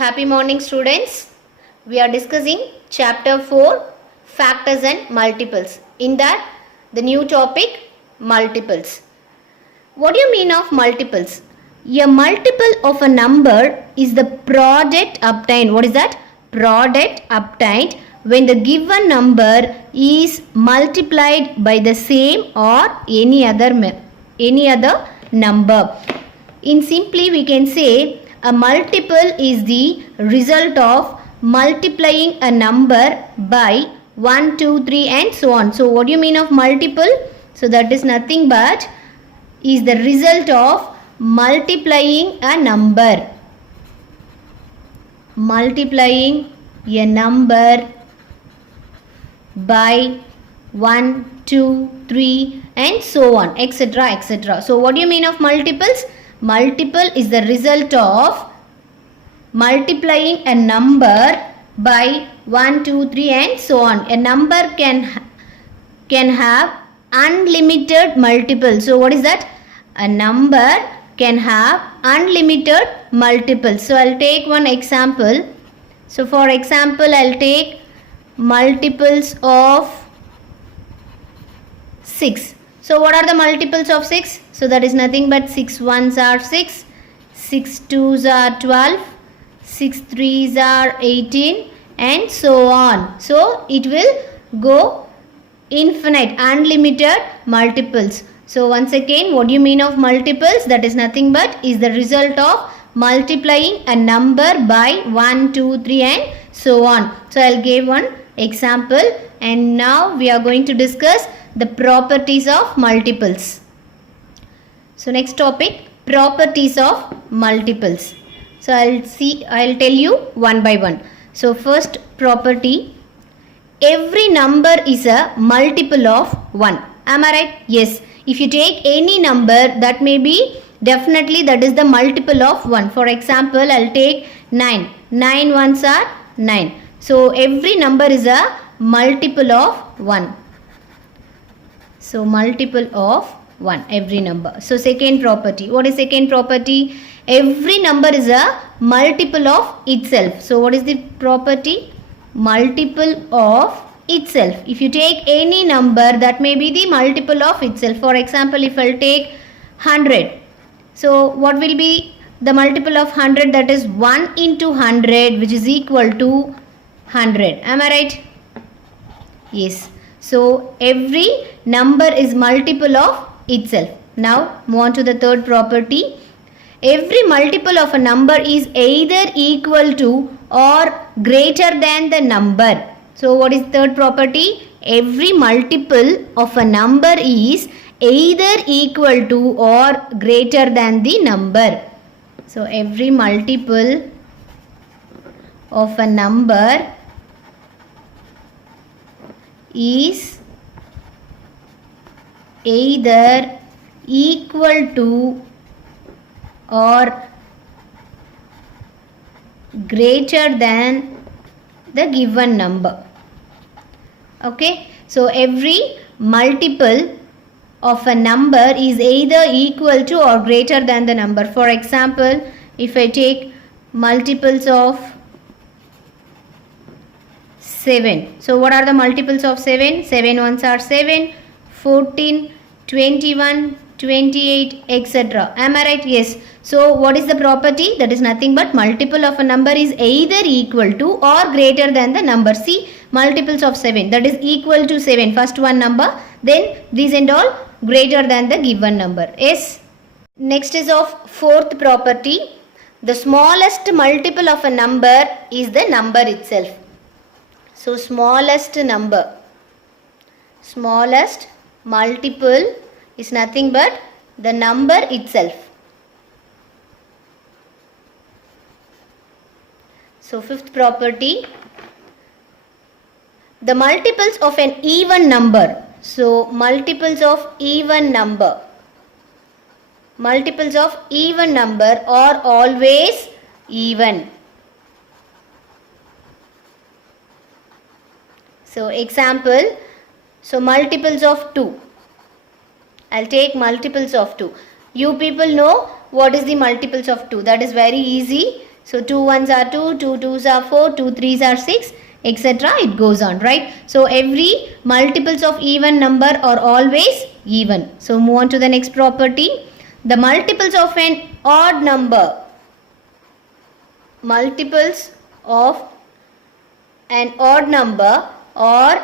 Happy morning, students. We are discussing chapter 4, factors and multiples. In that, the new topic, multiples. What do you mean of multiples? A multiple of a number is the product obtained. What is that? Product obtained when the given number is multiplied by the same or any other number. In simply, we can say a multiple is the result of multiplying a number by 1, 2, 3 and so on. So what do you mean of multiple? So that is nothing but is the result of multiplying a number. Multiplying a number by 1, 2, 3 and so on, etc., etc. So what do you mean of multiples? Multiple is the result of multiplying a number by 1, 2, 3 and so on. A number can have unlimited multiples. So what is that? A number can have unlimited multiples. So I'll take one example. So for example, I'll take multiples of 6. So what are the multiples of 6? So that is nothing but 6 ones are 6, 6 twos are 12, 6 threes are 18 and so on. So it will go infinite, unlimited multiples. So once again, what do you mean of multiples? That is nothing but is the result of multiplying a number by 1, 2, 3 and so on. So I'll give one example and now we are going to discuss the properties of multiples. So next topic, properties of multiples. So I'll tell you one by one. So first property, every number is a multiple of 1. Am I right? Yes. If you take any number, that may be definitely that is the multiple of 1. For example, I'll take 9. 9 ones are 9. So every number is a multiple of 1. So multiple of 1, every number. So second property. What is second property? Every number is a multiple of itself. So what is the property? Multiple of itself. If you take any number, that may be the multiple of itself. For example, if I'll take 100. So what will be the multiple of 100? That is 1 into 100, which is equal to 100. Am I right? Yes. So every number is multiple of itself. Now move on to the third property. Every multiple of a number is either equal to or greater than the number. So what is third property? Every multiple of a number is either equal to or greater than the number. So every multiple of a number is either equal to or greater than the given number. Okay, so every multiple of a number is either equal to or greater than the number. For example, if I take multiples of 7. So what are the multiples of 7? 7 ones are 7, 14, 21, 28, etc. Am I right? Yes. So what is the property? That is nothing but multiple of a number is either equal to or greater than the number. See, multiples of 7, that is equal to 7, first one number, then these and all greater than the given number. Yes. Next is of fourth property. The smallest multiple of a number is the number itself. So smallest number, smallest multiple is nothing but the number itself. So fifth property, the multiples of an even number. So multiples of even number. Multiples of even number are always even. So example, so multiples of 2. I'll take multiples of 2. You people know what is the multiples of 2. That is very easy. So 2 ones are 2, 2 twos are 4, 2 threes are 6, etc. It goes on, right? So every multiples of even number are always even. So move on to the next property. The multiples of an odd number, multiples of an odd number or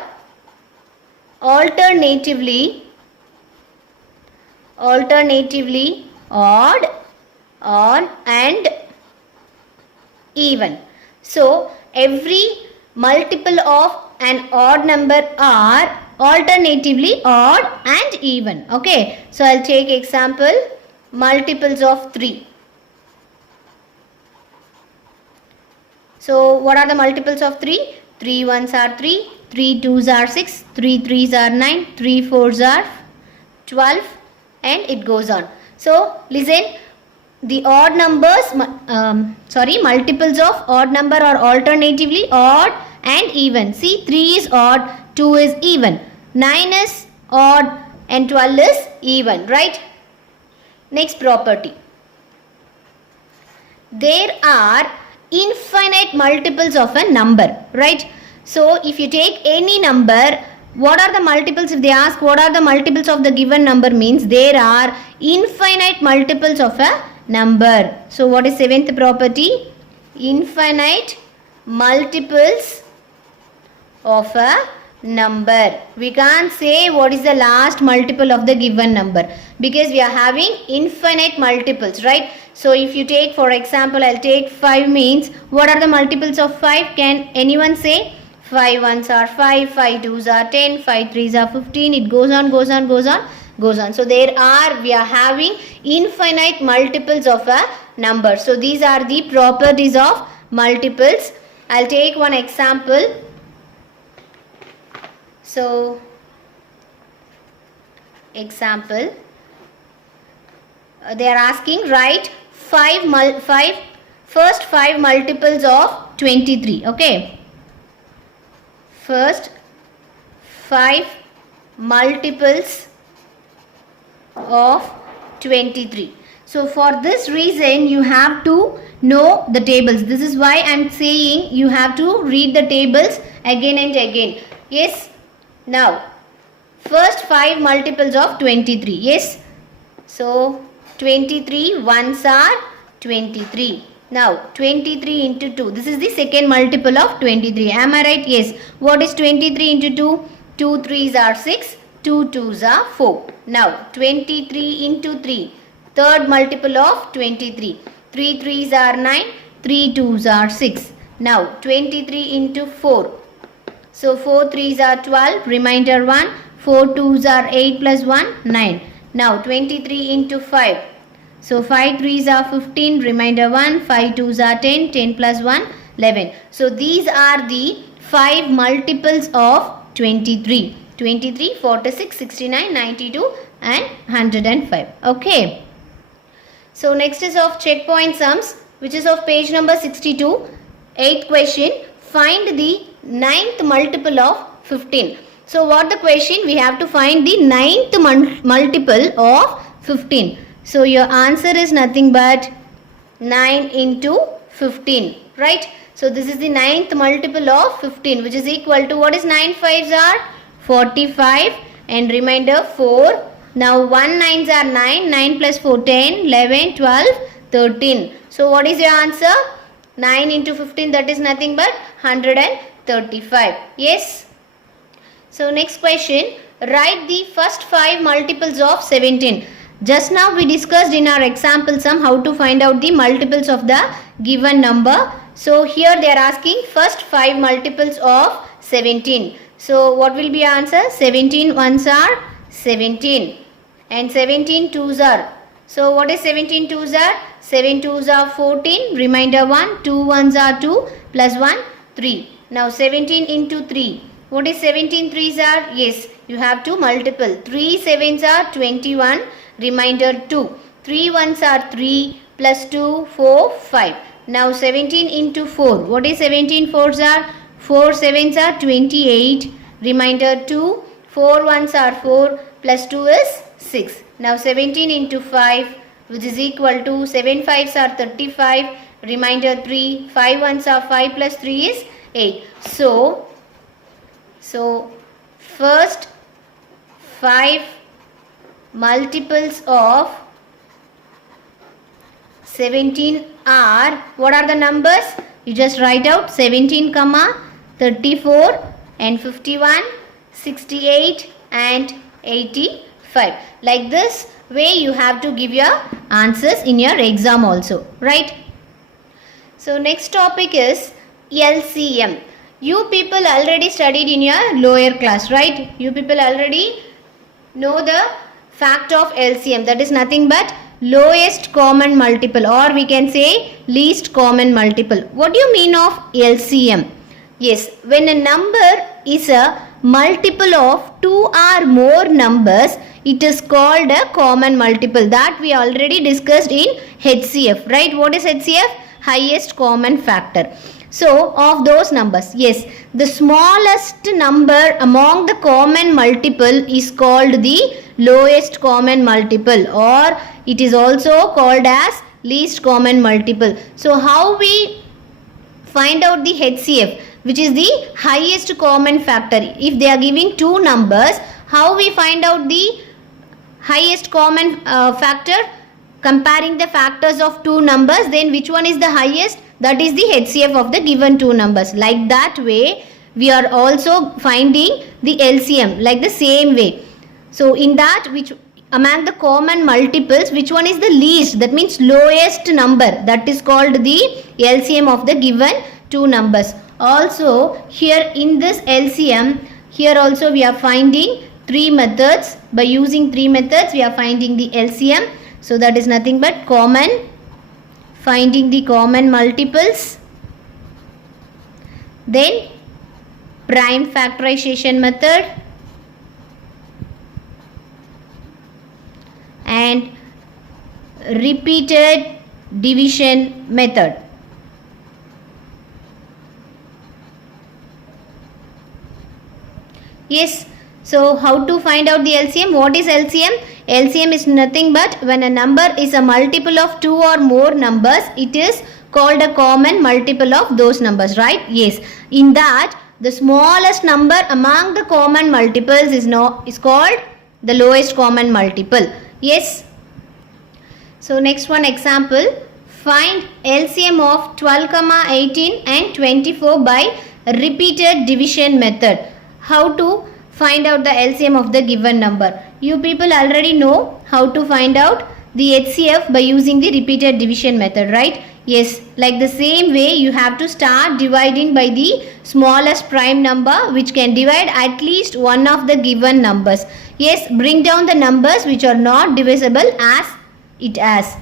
alternatively odd and even. So every multiple of an odd number are alternatively odd and even. Okay, so I'll take example, multiples of 3. So what are the multiples of 3? 3 ones are 3, 3 twos are 6, 3 threes are 9, 3 fours are 12, and it goes on. So listen, the odd numbers, multiples of odd number are alternatively odd and even. See, 3 is odd, 2 is even, 9 is odd and 12 is even, right? Next property. There are infinite multiples of a number, right? So if you take any number, what are the multiples? If they ask what are the multiples of the given number, means there are infinite multiples of a number. So what is seventh property? Infinite multiples of a number. We can't say what is the last multiple of the given number because we are having infinite multiples, right? So if you take, for example, I'll take 5 means what are the multiples of 5? Can anyone say? 5 ones are 5, 5 twos are 10, 5 threes are 15. It goes on. So we are having infinite multiples of a number. So these are the properties of multiples. I'll take one example. So example, they are asking write first 5 multiples of 23. Okay, first 5 multiples of 23. So for this reason you have to know the tables. This is why I am saying you have to read the tables again and again. Yes. Now first 5 multiples of 23. Yes. So 23 ones are 23. Now 23 into 2. This is the second multiple of 23. Am I right? Yes. What is 23 into 2? 2 threes are 6. 2 twos are 4. Now 23 into 3. Third multiple of 23. 3 threes are 9. 3 twos are 6. Now 23 into 4. So 4 threes are 12. Remainder 1. 4 twos are 8 plus 1. 9. Now 23 into 5. So 5 threes are 15. Remainder 1. 5 twos are 10. 10 plus 1. 11. So these are the 5 multiples of 23. 23, 46, 69, 92 and 105. Okay. So next is of checkpoint sums, which is of page number 62. 8th question. Find the 9th multiple of 15. So what the question? We have to find the 9th multiple of 15. So your answer is nothing but 9 into 15. Right? So this is the 9th multiple of 15, which is equal to, what is 9 5s are? 45 and remainder 4. Now 1 9s are 9. 9 plus 4 10, 11, 12, 13. So what is your answer? 9 into 15, that is nothing but 135. Yes. So next question. Write the first 5 multiples of 17. Just now we discussed in our example sum how to find out the multiples of the given number. So here they are asking first 5 multiples of 17. So what will be answer? 17 ones are 17 and 17 twos are. So what is 17 twos are? 7 twos are 14. Remainder 1. 2 ones are 2 plus 1 3. Now 17 into 3. What is 17 threes are? Yes, you have to multiple. 3 sevens are 21. Remainder 2. 3 ones are 3 plus 2 4 5. Now 17 into 4. What is 17 fours are? 4 sevens are 28. Remainder 2. 4 ones are 4 plus 2 is 6. Now 17 into 5, which is equal to 7 5s are 35. remainder 3, 5 ones are 5 plus 3 is 8. So first 5 multiples of 17 are, what are the numbers? You just write out 17, 34 and 51, 68 and 85. Like this way you have to give your answers in your exam also, right? So next topic is LCM. You people already studied in your lower class, right? You people already know the fact of LCM, that is nothing but lowest common multiple, or we can say least common multiple. What do you mean of LCM? Yes, when a number is a multiple of 2 or more numbers, it is called a common multiple. That we already discussed in HCF, right? What is HCF? Highest common factor. So of those numbers, yes, the smallest number among the common multiple is called the lowest common multiple, or it is also called as least common multiple. So how we find out the HCF, which is the highest common factor? If they are giving two numbers, how we find out the highest common factor? Comparing the factors of two numbers, then which one is the highest? That is the HCF of the given two numbers. Like that way we are also finding the LCM, like the same way. So in that, which among the common multiples, which one is the least, that means lowest number, that is called the LCM of the given two numbers. Also here in this LCM, here also we are finding three methods. By using three methods we are finding the LCM. So that is nothing but common, finding the common multiples, then prime factorization method, and repeated division method. Yes, so how to find out the LCM? What is LCM? LCM is nothing but when a number is a multiple of two or more numbers, it is called a common multiple of those numbers, right? Yes, in that the smallest number among the common multiples is called the lowest common multiple. Yes. So next one example, find LCM of 12, 18 and 24 by repeated division method. How to find out the LCM of the given number? You people already know how to find out the HCF by using the repeated division method, right? Yes, like the same way you have to start dividing by the smallest prime number which can divide at least one of the given numbers. Yes, bring down the numbers which are not divisible as it as.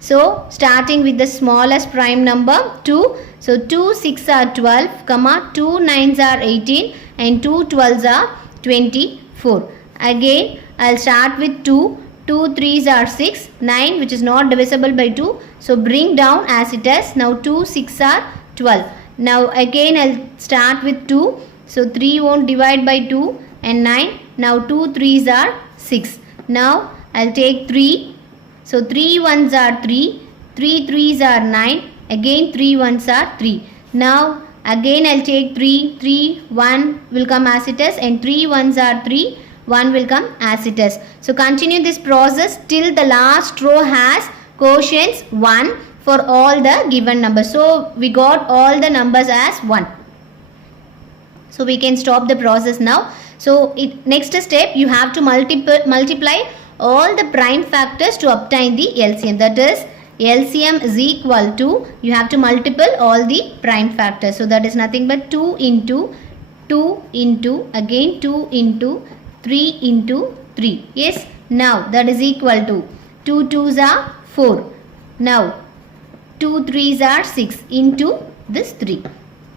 So starting with the smallest prime number 2. So 2 6 are 12, 2 9s are 18 and 2 12s are 24. Again I'll start with 2. 2 3s are 6, 9 which is not divisible by 2. So bring down as it is. Now 2 6 are 12. Now again I'll start with 2. So 3 won't divide by 2 and 9. Now 2 3s are 6. Now I'll take 3. So 3 1s are 3. 3 3s are 9. Again 3 1s are 3. Now again I'll take 3. 3 1 will come as it is and 3 1s are 3. 1 will come as it is. So continue this process till the last row has quotients 1 for all the given numbers. So we got all the numbers as 1. So we can stop the process now. So next step you have to multiply all the prime factors to obtain the LCM. That is LCM is equal to, you have to multiply all the prime factors. So that is nothing but 2 into 2 into again 2 into 3 into 3. Yes, now that is equal to 2 2s are 4. Now 2 3s are 6 into this 3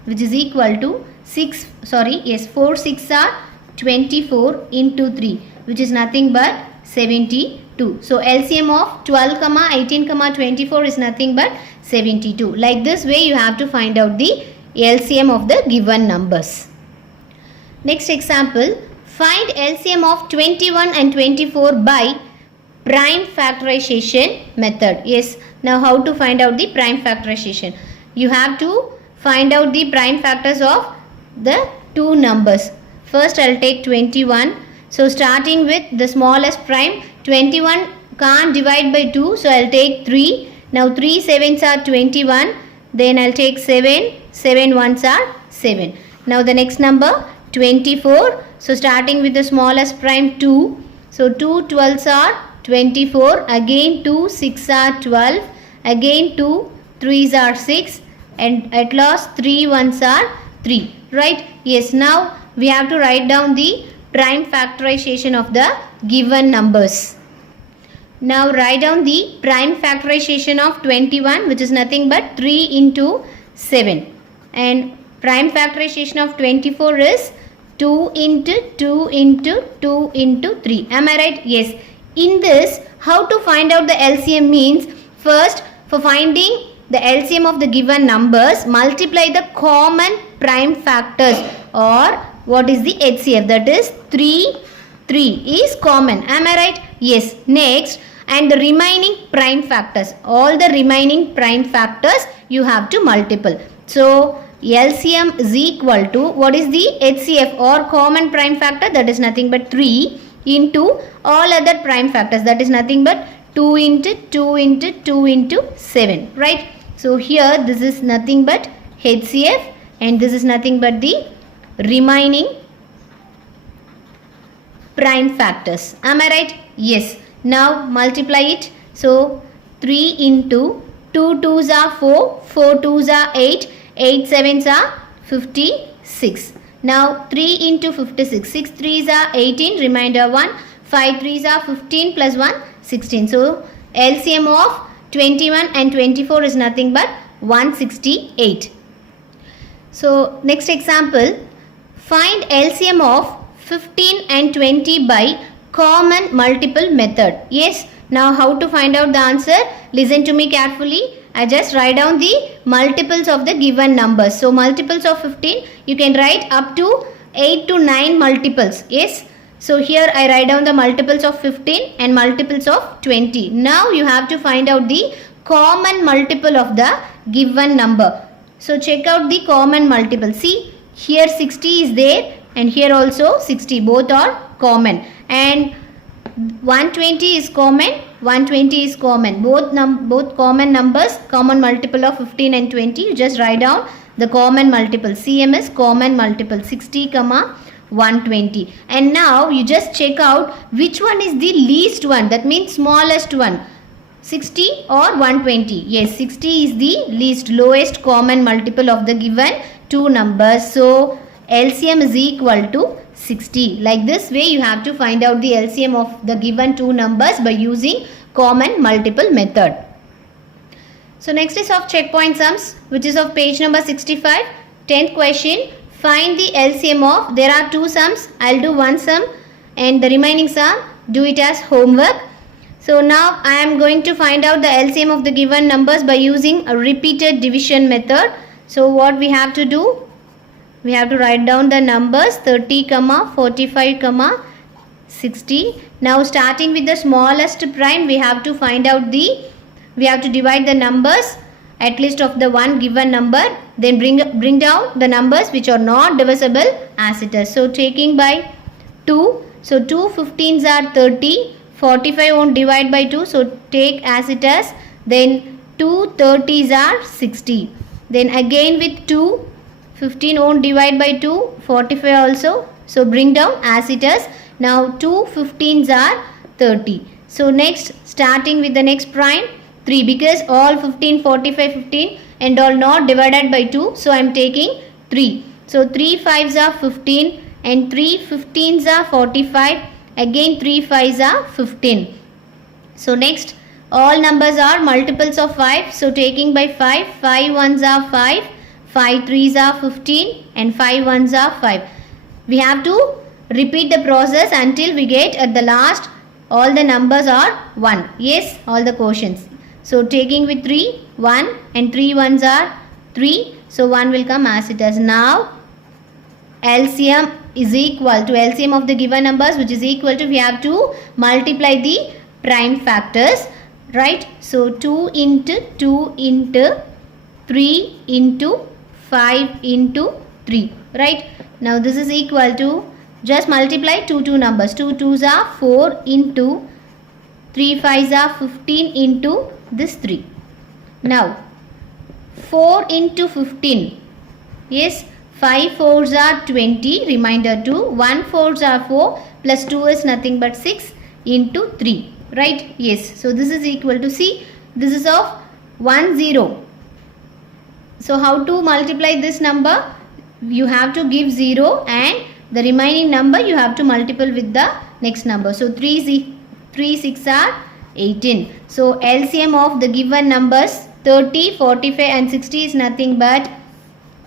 which is equal to 4 6 are 24 into 3 which is nothing but 72. So LCM of 12, 18, 24 is nothing but 72. Like this way you have to find out the LCM of the given numbers. Next example, find LCM of 21 and 24 by prime factorization method. Yes, Now how to find out the prime factorization? You have to find out the prime factors of the two numbers. First I'll take 21. So starting with the smallest prime, 21 can't divide by 2, so I'll take 3. Now 3 sevens are 21. Then I'll take 7. 7 ones are 7. Now the next number 24. So starting with the smallest prime 2. So 2 12s are 24. Again 2 6 are 12. Again 2 3s are 6. And at last 3 ones are 3. Right? Yes. Now we have to write down the prime factorization of the given numbers. Now write down the prime factorization of 21, which is nothing but 3 into 7. And prime factorization of 24 is 2 into 2 into 2 into 3. Am I right? Yes. In this, how to find out the LCM means, first for finding the LCM of the given numbers, multiply the common prime factors, or what is the HCF, that is 3 is common. Am I right? Yes. Next, and the remaining prime factors, all the remaining prime factors you have to multiple. So LCM is equal to, what is the HCF or common prime factor, that is nothing but 3 into all other prime factors, that is nothing but 2 into 2 into 2 into 7. Right? So here this is nothing but HCF and this is nothing but the remaining prime factors. Am I right? Yes. Now multiply it. So 3 into 2 2s are 4, 4 2s are 8, 8 7s are 56. Now 3 into 56, 6 3s are 18, remainder 1, 5 3s are 15 plus 1, 16. So LCM of 21 and 24 is nothing but 168. So next example, find LCM of 15 and 20 by common multiple method. Yes. Now how to find out the answer? Listen to me carefully. I just write down the multiples of the given numbers. So multiples of 15, you can write up to 8 to 9 multiples. Yes. So here I write down the multiples of 15 and multiples of 20. Now you have to find out the common multiple of the given number. So check out the common multiple. See, here 60 is there and here also 60. Both are common. And 120 is common, 120 is common. Both common numbers, common multiple of 15 and 20. You just write down the common multiple. CM is common multiple 60, 120. And now you just check out which one is the least one. That means smallest one. 60 or 120. Yes, 60 is the least, lowest common multiple of the given two numbers. So LCM is equal to 60. Like this way you have to find out the LCM of the given two numbers by using common multiple method. So next is of checkpoint sums, which is of page number 65. 10th question, find the LCM of, there are two sums. I'll do one sum and the remaining sum do it as homework. So now I am going to find out the LCM of the given numbers by using a repeated division method. So what we have to do? We have to write down the numbers 30, 45, 60. Now starting with the smallest prime, we have to find out we have to divide the numbers at least of the one given number. Then bring down the numbers which are not divisible as it is. So taking by 2. So 2 15s are 30. 45 won't divide by 2. So take as it is. Then 2 30s are 60. Then again with 2. 15 won't divide by 2, 45 also. So bring down as it is. Now 2 15s are 30. So next, starting with the next prime 3, because all 15, 45, 15 and all not divided by 2. So I am taking 3. So 3 5s are 15 and 3 15s are 45. Again 3 5s are 15. So next, all numbers are multiples of 5. So taking by 5, 5 1s are 5. 5 3s are 15 and 5 1s are 5. We have to repeat the process until we get at the last all the numbers are 1. Yes, all the quotients. So taking with 3, 1 and 3 1s are 3. So 1 will come as it is. Now LCM is equal to LCM of the given numbers, which is equal to, we have to multiply the prime factors. right? So 2 into 2 into 3 into 5 into 3, right? Now this is equal to, just multiply two numbers. 2 2s are 4 into 3 5s are 15 into this 3. Now 4 into 15, yes, 5 4s are 20, remainder 2, 1 4s are 4, plus 2 is nothing but 6 into 3, right? Yes, so this is equal to, see, this is of 1 0. So how to multiply this number? You have to give 0 and the remaining number you have to multiply with the next number. So 3 6 are 18. So LCM of the given numbers 30, 45 and 60 is nothing but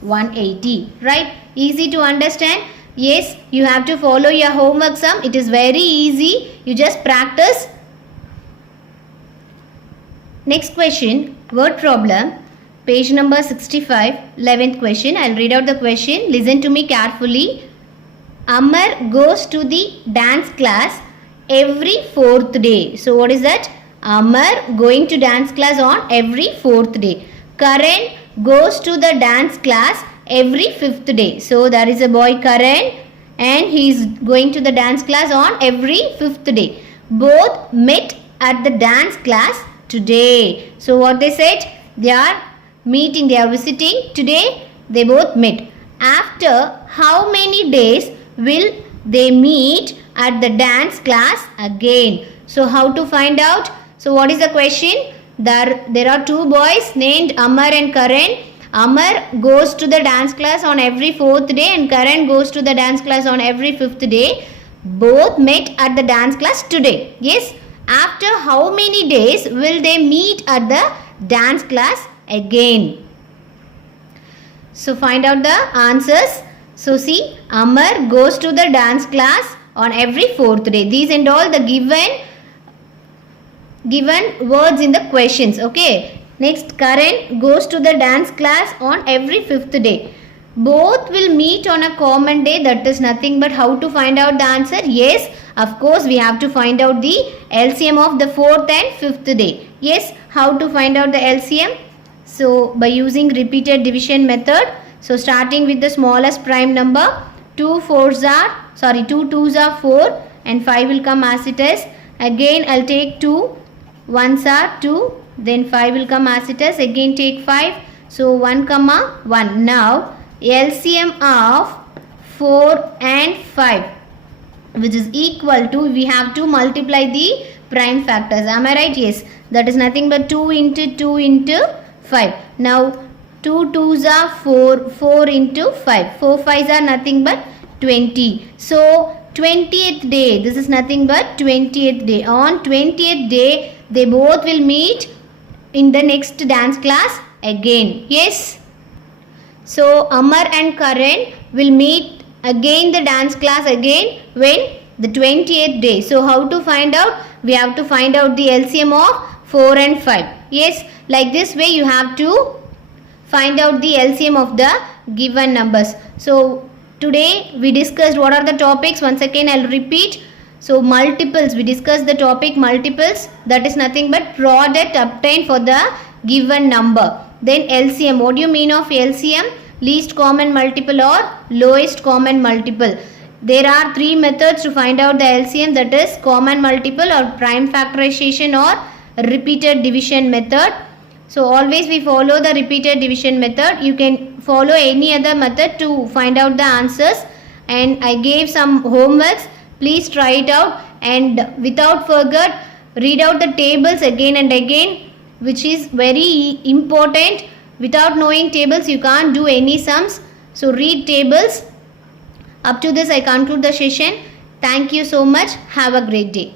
180, right? Easy to understand. Yes, you have to follow your homework sum. It is very easy. You just practice. Next question, word problem. Page number 65, 11th question. I'll read out the question. Listen to me carefully. Amar goes to the dance class every 4th day. So what is that? Amar going to dance class on every 4th day. Karan goes to the dance class every 5th day. So there is a boy Karan and he is going to the dance class on every 5th day. Both met at the dance class today. So what they said? They are meeting, they are visiting today, they both met. After how many days will they meet at the dance class again? So how to find out? So what is the question? There are two boys named Amar and Karan. Amar goes to the dance class on every 4th day and Karan goes to the dance class on every 5th day. Both met at the dance class today. Yes. After how many days will they meet at the dance class again? So find out the answers. So see, Amar goes to the dance class on every 4th day. These and all the given words in the questions. Okay. Next, Karan goes to the dance class on every 5th day. Both will meet on a common day. That is nothing but how to find out the answer? Yes, of course we have to find out the LCM of the 4th and 5th day. Yes, how to find out the LCM? So by using repeated division method. So starting with the smallest prime number, 2 2s are 4 and 5 will come as it is. Again I'll take 2, 1s are 2, then 5 will come as it is. Again take 5. So 1 comma 1. Now LCM of 4 and 5, which is equal to, we have to multiply the prime factors. Am I right? Yes. That is nothing but 2 into 2 into 5. Now 2 2s are 4, 4 into 5. 4 5s are nothing but 20. So 20th day, this is nothing but 20th day. On 20th day, they both will meet in the next dance class again. Yes. So Amar and Karan will meet again the dance class again when? The 20th day. So how to find out? We have to find out the LCM of 4 and 5. Yes, like this way you have to find out the LCM of the given numbers. So today we discussed what are the topics. Once again I'll repeat. So multiples, we discussed the topic multiples. That is nothing but product obtained for the given number. Then LCM, what do you mean of LCM? Least common multiple or lowest common multiple. There are 3 methods to find out the LCM, that is common multiple or prime factorization or repeated division method. So always we follow the repeated division method. You can follow any other method to find out the answers. And I gave some homeworks. Please try it out and without forget read out the tables again and again, which is very important. Without knowing tables you can't do any sums. So read tables. Up to this I conclude the session. Thank you so much. Have a great day.